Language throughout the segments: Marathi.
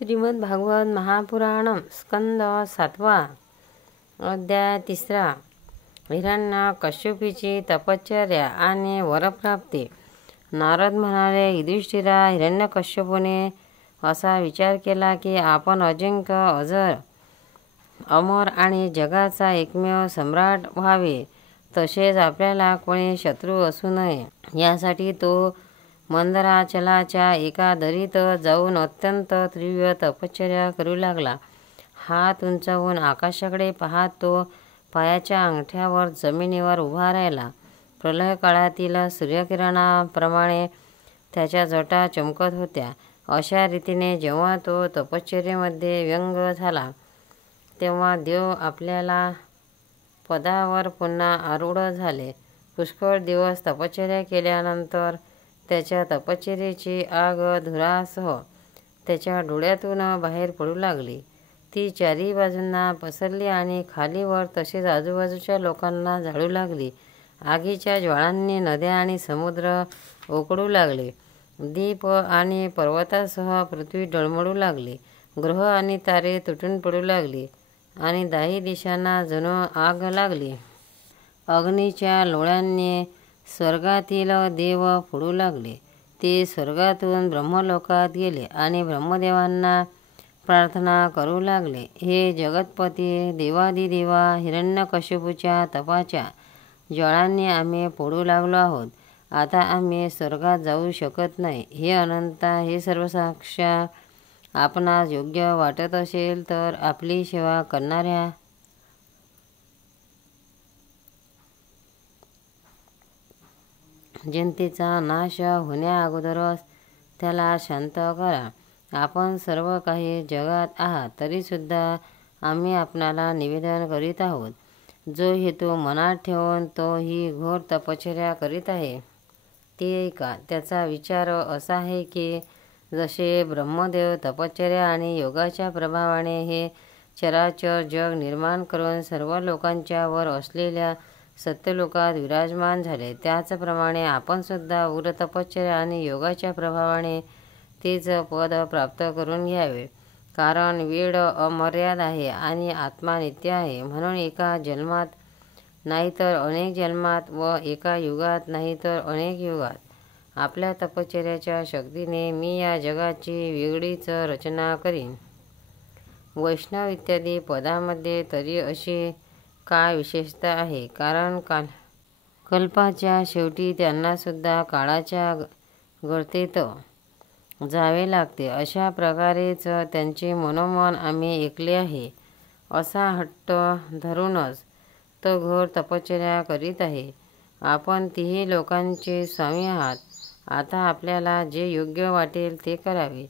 श्रीमद् भागवत महापुराण स्कंद 7 अध्याय 3 हिरण्यकश्यपूची तपश्चर्या आणि वरप्राप्ती। नारद म्हणाले, युधिष्ठिरा, हिरण्यकश्यपूने असा विचार केला की आपण अजिंक्य, अजर, अमर आणि जगाचा एकमेव सम्राट व्हावे, तसेच आपल्याला कोणी शत्रू असू नये, यासाठी तो मंदराचलाच्या एका दरीत जाऊन अत्यंत तीव्र तपश्चर्या करू लागला। हात उंचावून आकाशाकडे पाहत तो पायाच्या अंगठ्यावर जमिनीवर उभा राहिला। प्रलय काळातील सूर्यकिरणाप्रमाणे त्याच्या जटा चमकत होत्या। अशा रीतीने जेव्हा तो तपश्चर्येमध्ये व्यंग झाला, तेव्हा देव आपल्याला पदावर पुन्हा आरूढ झाले। पुष्कळ दिवस तपश्चर्या केल्यानंतर त्याच्या तपश्चर्येची आग धुरासह त्याच्या डोळ्यातून बाहेर पडू लागली। ती चारी बाजूंना पसरली आणि खालीवर तसेच आजूबाजूच्या लोकांना जाळू लागली। आगीच्या ज्वाळांनी नद्या आणि समुद्र उकडू लागले। दीप आणि पर्वतासह पृथ्वी डळमळू लागली। ग्रह आणि तारे तुटून पडू लागली आणि दाही दिशांना जणू आग लागली। अग्नीच्या लोळ्यांनी स्वर्गातील देव फोडू लागले। ते स्वर्गातून ब्रह्मलोकात गेले आणि ब्रह्मदेवांना प्रार्थना करू लागले, हे जगतपती देवादिदेवा, हिरण्यकश्यपूच्या तपाच्या ज्वाळांनी आम्ही पोळू लागलो आहोत। आता आम्ही स्वर्गात जाऊ शकत नाही। हे अनंता, हे सर्वसाक्ष, आपणास योग्य वाटत असेल तर आपली सेवा करणाऱ्या जनतेचा नाश होण्या अगोदरच त्याला शांत करा। आपण सर्व काही जगात आहात, तरीसुद्धा आम्ही आपणाला निवेदन करीत आहोत। जो हेतू मनात ठेवून तो ही घोर तपश्चर्या करीत आहे, ते ऐका। त्याचा विचार असा आहे की जसे ब्रह्मदेव तपश्चर्या आणि योगाच्या प्रभावाने हे चराचर जग निर्माण करून सर्व लोकांच्या वर असलेल्या सत्यलोकात विराजमान झाले, त्याचप्रमाणे आपण सुद्धा उग्र तपश्चर्या आणि योगाच्या प्रभावाने तेच पद प्राप्त करून घ्यावे। कारण वेळ अमर्याद आहे आणि आत्मा नित्य आहे। म्हणून एका जन्मात नाही तर अनेक जन्मात व एका युगात नाही तर अनेक युगात आपल्या तपश्चर्याच्या शक्तीने मी या जगाची वेगळीच रचना करीन। वैष्णव इत्यादी पदामध्ये तरी अशी काय विशेषता आहे? कारण कल्पाच्या शेवटी त्यांना सुद्धा काळाच्या गर्तेत जावे लागते। अशा प्रकारेच त्यांचे मनोमन आम्ही ऐकले आहे। असा हट्ट धरूनच तो घोर तपश्चर्या करीत आहे। आपण तिही लोकांचे स्वामी आहात। आता आपल्याला जे योग्य वाटेल ते करावे।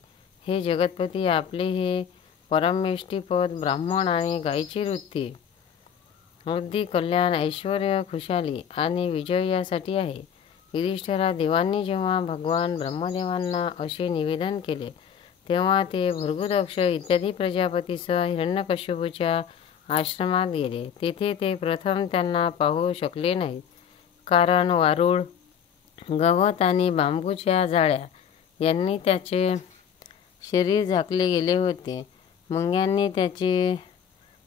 हे जगतपती, आपले हे परमेष्ठीपद, ब्राह्मण आणि गायीची वृद्धी, कल्याण, ऐश्वर्य, खुशाली आणि विजय यासाठी आहे। युधिष्ठिरा, देवांनी जेव्हा भगवान ब्रह्मदेवांना असे निवेदन केले, तेव्हा ते भृगुदक्ष इत्यादी प्रजापतीसह हिरण्यकश्यपूच्या आश्रमात गेले। तेथे ते प्रथम त्यांना पाहू शकले नाहीत, कारण वारूळ, गवत आणि बांबूच्या जाळ्या यांनी त्याचे शरीर झाकले गेले होते। मुंग्यांनी त्याची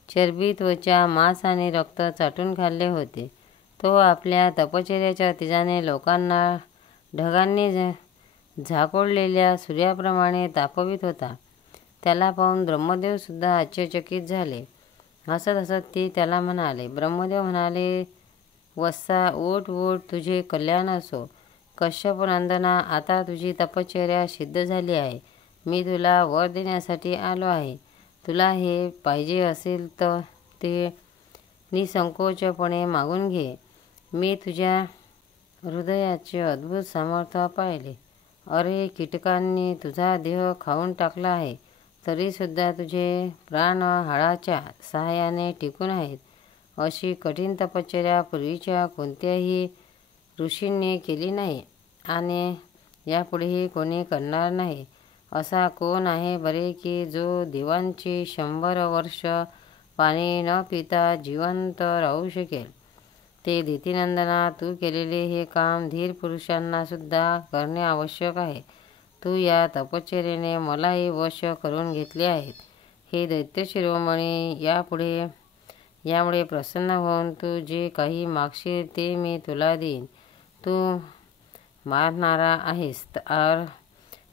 चरबी, त्वचा, मांस आणि रक्त चाटून खाल्ले होते। तो आपल्या तपश्चर्याच्या तेजाने लोकांना ढगांनी झाकोळलेल्या सूर्याप्रमाणे तापवित होता। त्याला पाहून ब्रह्मदेव सुद्धा आश्चर्यचकित झाले। हसत हसत ते त्याला म्हणाले, ब्रह्मदेव म्हणाले, वत्सा, उठ उठ, तुझे कल्याण असो। कश्यप नंदना, आता तुझी तपश्चर्या सिद्ध झाली आहे। मी तुला वर देण्यासाठी आलो आहे। तुला हे पाहिजे असेल तर ते निसंकोचपणे मागून घे। मी तुझ्या हृदयाचे अद्भुत सामर्थ्य पाहिले। अरे, कीटकांनी तुझा देह खाऊन टाकला आहे, तरीसुद्धा तुझे प्राण हाडाच्या सहाय्याने टिकून आहेत। अशी कठीण तपश्चर्या पूर्वीच्या कोणत्याही ऋषींनी केली नाही आणि यापुढेही कोणी करणार नाही। असा कोण आहे बरे की जो देवांची 100 वर्ष पाणी न पिता जिवंत राहू शकेल? ते दितिनंदना, तू केलेले हे काम धीर पुरुषांना सुद्धा करणे आवश्यक आहे। तू या तपश्चर्येने मलाही वश करून घेतले आहेत. हे दैत्य शिरोमणी, यामुळे प्रसन्न होऊन तू जे काही मागशील ते मी तुला देईन. तू मारणारा आहेस तर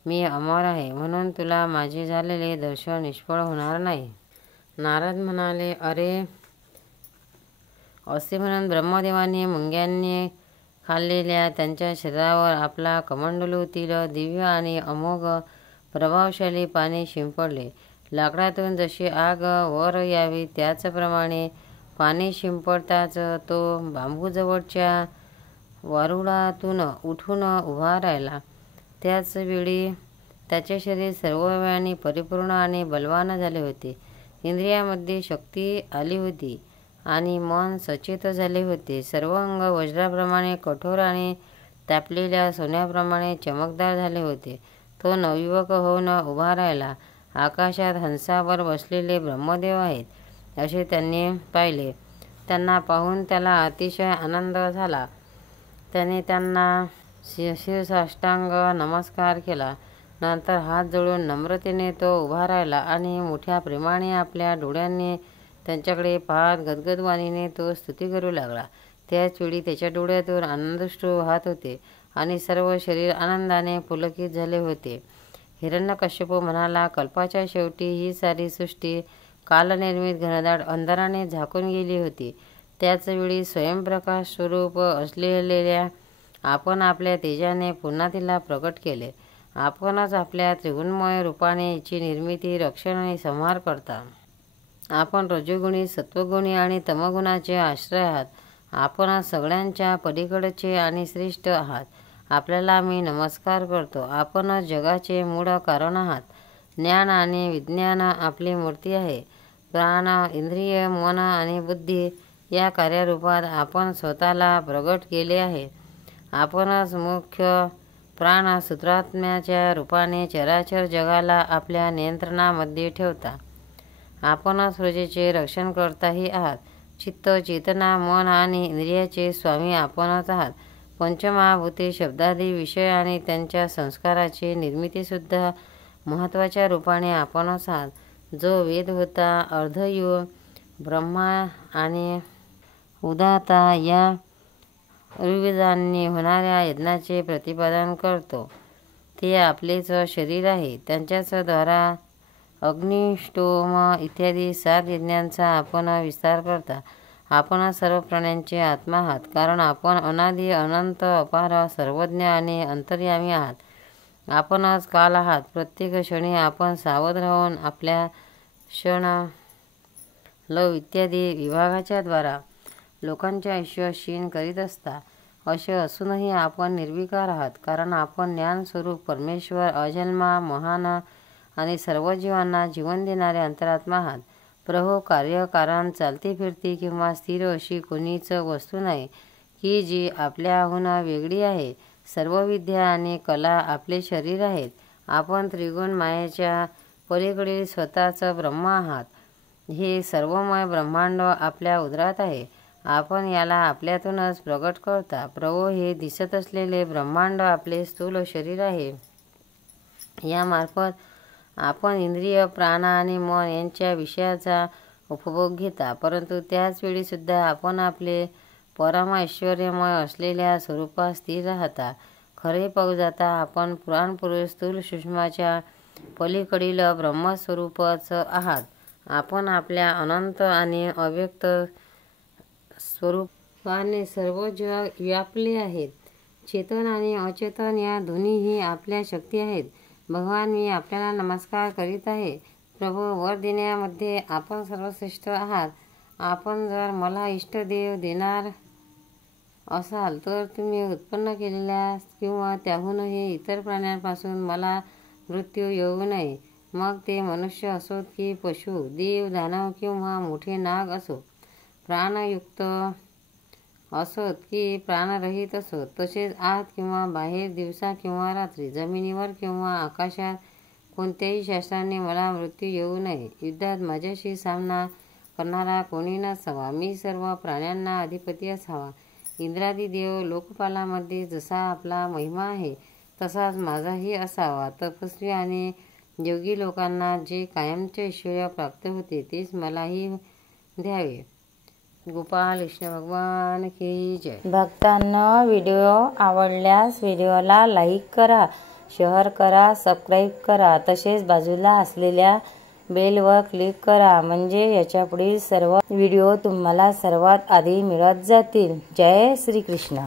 मी अमर आहे, म्हणून तुला माझे झालेले दर्शन निष्फळ होणार नाही. नारद म्हणाले, अरे, असे म्हणून ब्रह्मदेवाने मुंग्यांनी खाल्लेल्या त्यांच्या शरीरावर आपला कमंडलूतील दिव्य आणि अमोघ प्रभावशाली पाणी शिंपडले. लाकडातून जशी आग वर यावी त्याचप्रमाणे पाणी शिंपडताच तो बांबूजवळच्या वारुळातून उठून उभा राहिला. त्याच वेळी त्याचे शरीर सर्व वेळाने परिपूर्ण आणि बलवान झाले होते. इंद्रियामध्ये शक्ती आली होती आणि मन सचेत झाले होते. सर्व अंग वज्राप्रमाणे कठोर आणि तापलेल्या सोन्याप्रमाणे चमकदार झाले होते. तो नवयुवक होऊन उभा राहिला. आकाशात हंसावर बसलेले ब्रह्मदेव आहेत असे त्यांनी पाहिले. त्यांना पाहून त्याला अतिशय आनंद झाला. त्याने त्यांना शिरसाष्टांग नमस्कार केला. नंतर हात जोडून नम्रतेने तो उभा राहिला आणि मोठ्या प्रेमाने आपल्या डोळ्यांनी त्यांच्याकडे पाहत गदगदवाणीने तो स्तुती करू लागला. त्याच वेळी त्याच्या डोळ्यातून आनंदाश्रू वाहत होते आणि सर्व शरीर आनंदाने पुलकित झाले होते. हिरण्यकश्यप म्हणाला, कल्पाच्या शेवटी ही सारी सृष्टी कालनिर्मित घनदाट अंधाराने झाकून गेली होती. त्याच वेळी स्वयंप्रकाश स्वरूप असलेल्या आपण आपल्या तेजाने पुन्हा तिला प्रकट केले. आपणच आपल्या त्रिगुणमय रूपाने हिची निर्मिती, रक्षण आणि संहार करता. आपण रजोगुणी, सत्वगुणी आणि तमगुणाचे आश्रय आहात. आपण सगळ्यांच्या पलीकडचे आणि श्रेष्ठ आहात. आपल्याला मी नमस्कार करतो. आपणच जगाचे मूळ कारण आहात. ज्ञान आणि विज्ञान आपली मूर्ती आहे. प्राण, इंद्रिय, मन आणि बुद्धी या कार्यरूपात आपण स्वतःला प्रगट केले आहे. आपणच मुख्य प्राण सूत्रात्म्याच्या रूपाने चराचर जगाला आपल्या नियंत्रणामध्ये ठेवता. आपणच प्रजेचे रक्षणकर्ताही आहात. चित्त, चेतना, मन आणि इंद्रियाचे स्वामी आपणच आहात. पंचमहाभूते, शब्दादी विषय आणि त्यांच्या संस्काराची निर्मितीसुद्धा महत्त्वाच्या रूपाने आपणच आहात. जो वेद होता, अर्धयू, ब्रह्मा आणि उदाता या ऋग्वेदांनी होणाऱ्या यज्ञाचे प्रतिपादन करतो, ते आपलेच शरीर आहे. त्यांच्याच द्वारा अग्निष्टोम इत्यादी 7 यज्ञांचा आपण विस्तार करता. आपण सर्व प्राण्यांचे आत्मा आहात, कारण आपण अनादि, अनंत, अपार, सर्वज्ञ आणि अंतर्यामी आहात. आपणच काल आहात. प्रत्येक क्षणी आपण सावध राहून आपल्या क्षण, लव इत्यादी विभागाच्या द्वारा लोकांचे आयुष्य क्षीण करीत असता. असे असूनही आपण निर्विकार आहात, कारण आपण ज्ञानस्वरूप परमेश्वर, अजन्मा, महान आणि सर्व जीवांना जीवन देणारे अंतरात्मा आहात. प्रभो, कार्य, कारण, चालती फिरती किंवा स्थिर अशी कोणीच वस्तू नाही की जी आपल्याहून वेगळी आहे. सर्व विद्या आणि कला आपले शरीर आहेत. आपण त्रिगुण मायेच्या पलीकडील स्वतःच ब्रह्म आहात. हे सर्वमय ब्रह्मांड आपल्या उदरात आहे. आपण याला आपल्यातूनच प्रगट करता. प्रभो, हे दिसत असलेले ब्रह्मांड आपले स्थूल शरीर आहे. यामार्फत आपण इंद्रिय, प्राण आणि मन यांच्या विषयाचा उपभोग घेता. परंतु त्याच वेळी सुद्धा आपण आपले परम ऐश्वर्यमय असलेल्या स्वरूपात स्थिर राहता. खरे पाहू जाता आपण पुराणपुरुष स्थूल सूक्ष्माच्या पलीकडील ब्रह्मस्वरूपच आहात. आपण आपल्या अनंत आणि अव्यक्त स्वरूपाने सर्व जग व्यापले आहेत. चेतन आणि अचेतन या दोन्हीही आपल्या शक्ती आहेत. भगवान, मी आपल्याला नमस्कार करीत आहे. प्रभो, वर देण्यामध्ये आपण सर्वश्रेष्ठ आहात. आपण जर मला इष्टदेव देणार असाल तर तुम्ही उत्पन्न केलेल्या किंवा त्याहूनही इतर प्राण्यांपासून मला मृत्यू येऊ नये. मग ते मनुष्य असोत की पशु, देव, दानव किंवा मोठे नाग असो, प्राणयुक्त असोत की प्राणरहित असोत, तसेच आत किंवा बाहेर, दिवसा किंवा रात्री, जमिनीवर किंवा आकाशात, कोणत्याही शास्त्राने मला मृत्यू येऊ नये. युद्धात माझ्याशी सामना करणारा कोणी नसावा. मी सर्व प्राण्यांना अधिपती असावा. इंद्रादी देव लोकपालामध्ये जसा आपला महिमा आहे तसाच माझाही असावा। तपस्वी आणि योगी लोकांना जे कायमचे ऐश्वर्य प्राप्त होते तेच मलाही द्यावे। गोपाल कृष्ण भगवान की जय। भक्तांनो, व्हिडिओ आवडल्यास व्हिडिओला लाईक करा, शेअर करा, सबस्क्राईब करा, तसेच बाजूला असलेल्या बेलवर क्लिक करा, म्हणजे याच्या पुढील सर्व व्हिडिओ तुम्हाला सर्वात आधी मिळत जातील। जय श्री कृष्ण।